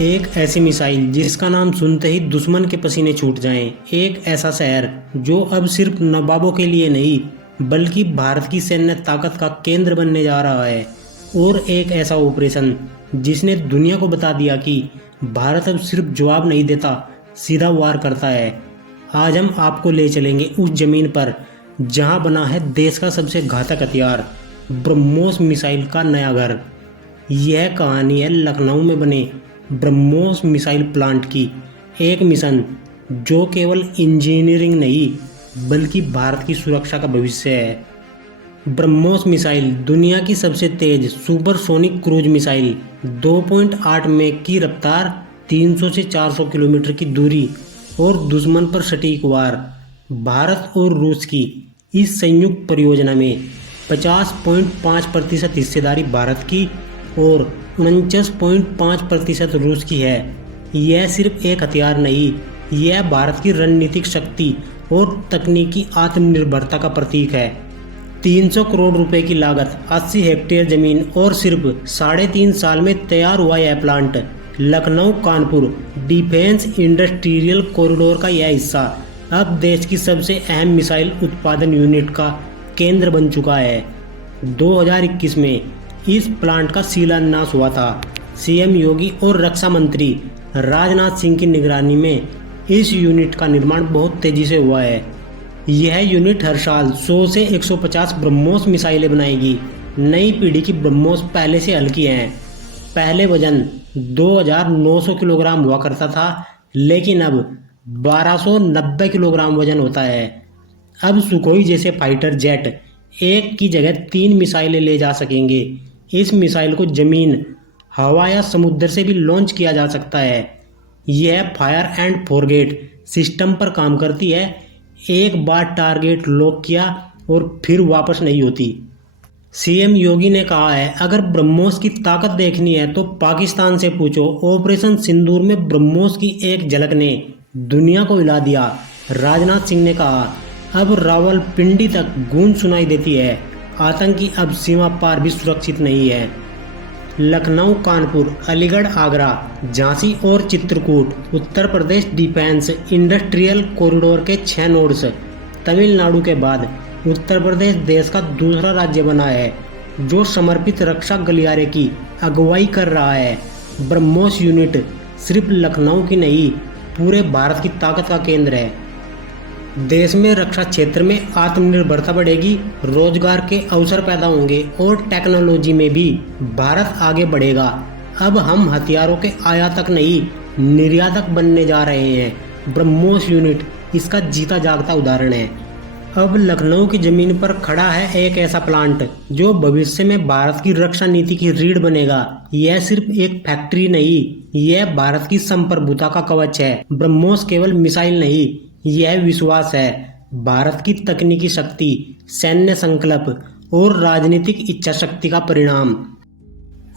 एक ऐसी मिसाइल जिसका नाम सुनते ही दुश्मन के पसीने छूट जाएं। एक ऐसा शहर जो अब सिर्फ नवाबों के लिए नहीं बल्कि भारत की सैन्य ताकत का केंद्र बनने जा रहा है। और एक ऐसा ऑपरेशन जिसने दुनिया को बता दिया कि भारत अब सिर्फ जवाब नहीं देता, सीधा वार करता है। आज हम आपको ले चलेंगे उस जमीन पर जहां बना है देश का सबसे घातक हथियार, ब्रह्मोस मिसाइल का नया घर। यह कहानी है लखनऊ में बने ब्रह्मोस मिसाइल प्लांट की। एक मिशन जो केवल इंजीनियरिंग नहीं बल्कि भारत की सुरक्षा का भविष्य है। ब्रह्मोस मिसाइल दुनिया की सबसे तेज सुपरसोनिक क्रूज मिसाइल, 2.8 मैक की रफ्तार, 300 से 400 किलोमीटर की दूरी और दुश्मन पर सटीक वार। भारत और रूस की इस संयुक्त परियोजना में 50.5% हिस्सेदारी भारत की और 49.5% रूस की है। यह सिर्फ एक हथियार नहीं, यह भारत की रणनीतिक शक्ति और तकनीकी आत्मनिर्भरता का प्रतीक है। 300 करोड़ रुपए की लागत, 80 हेक्टेयर जमीन और सिर्फ 3.5 साल में तैयार हुआ यह plant Lucknow Kanpur defence industrial corridor का यह हिस्सा अब देश की सबसे अहम मिसाइल उत्पादन यूनिट का केंद्र बन चुका है। 2021 में इस प्लांट का शिलान्यास हुआ था। सीएम योगी और रक्षा मंत्री राजनाथ सिंह की निगरानी में इस यूनिट का निर्माण बहुत तेजी से हुआ है। यह यूनिट हर साल 100 से 150 ब्रह्मोस मिसाइलें बनाएगी। नई पीढ़ी की ब्रह्मोस पहले से हल्की हैं। पहले वजन 2900 किलोग्राम हुआ करता था, लेकिन अब 1290 किलोग्राम वजन होता है। अब सुखोई जैसे फाइटर जेट एक की जगह 3 मिसाइलें ले जा सकेंगे। इस मिसाइल को जमीन, हवा या समुद्र से भी लॉन्च किया जा सकता है। यह फायर एंड फॉरगेट सिस्टम पर काम करती है। एक बार टारगेट लॉक किया और फिर वापस नहीं होती। सीएम योगी ने कहा है, अगर ब्रह्मोस की ताकत देखनी है तो पाकिस्तान से पूछो। ऑपरेशन सिंदूर में ब्रह्मोस की एक झलक ने दुनिया को हिला दिया। राजनाथ सिंह ने कहा, अब रावलपिंडी तक गूंज सुनाई देती है, आतंकी अब सीमा पार भी सुरक्षित नहीं है। लखनऊ कानपुर, अलीगढ़ आगरा, झांसी और Chitrakoot Uttar Pradesh defence industrial corridor के 6 नोड्स। तमिलनाडु के बाद उत्तर प्रदेश देश का दूसरा राज्य बना है जो समर्पित रक्षा गलियारे की अगुवाई कर रहा है। ब्रह्मोस यूनिट सिर्फ लखनऊ की नहीं, पूरे भारत की ताकत का केंद्र है। देश में रक्षा क्षेत्र में आत्मनिर्भरता बढ़ेगी, रोजगार के अवसर पैदा होंगे और टेक्नोलॉजी में भी भारत आगे बढ़ेगा। अब हम हथियारों के आयातक नहीं, निर्यातक बनने जा रहे हैं। ब्रह्मोस यूनिट इसका जीता जागता उदाहरण है। अब लखनऊ की जमीन पर खड़ा है एक ऐसा प्लांट जो भविष्य में भारत की रक्षा नीति की रीढ़ बनेगा। यह सिर्फ एक फैक्ट्री नहीं, यह भारत की संप्रभुता का कवच है। ब्रह्मोस केवल मिसाइल नहीं, यह विश्वास है, भारत की तकनीकी शक्ति, सैन्य संकल्प और राजनीतिक इच्छा शक्ति का परिणाम।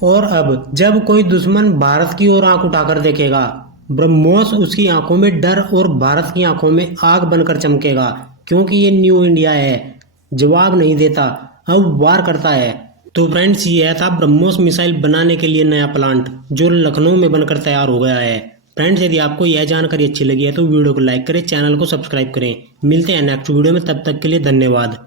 और अब जब कोई दुश्मन भारत की ओर आंख उठाकर देखेगा, ब्रह्मोस उसकी आंखों में डर और भारत की आंखों में आग बनकर चमकेगा, क्योंकि ये न्यू इंडिया है, जवाब नहीं देता, अब वार करता है। तो फ्रेंड्स, यह था ब्रह्मोस मिसाइल बनाने के लिए नया प्लांट जो लखनऊ में बनकर तैयार हो गया है। फ्रेंड्स, यदि आपको यह जानकारी अच्छी लगी है तो वीडियो को लाइक करें, चैनल को सब्सक्राइब करें। मिलते हैं नेक्स्ट वीडियो में, तब तक के लिए धन्यवाद।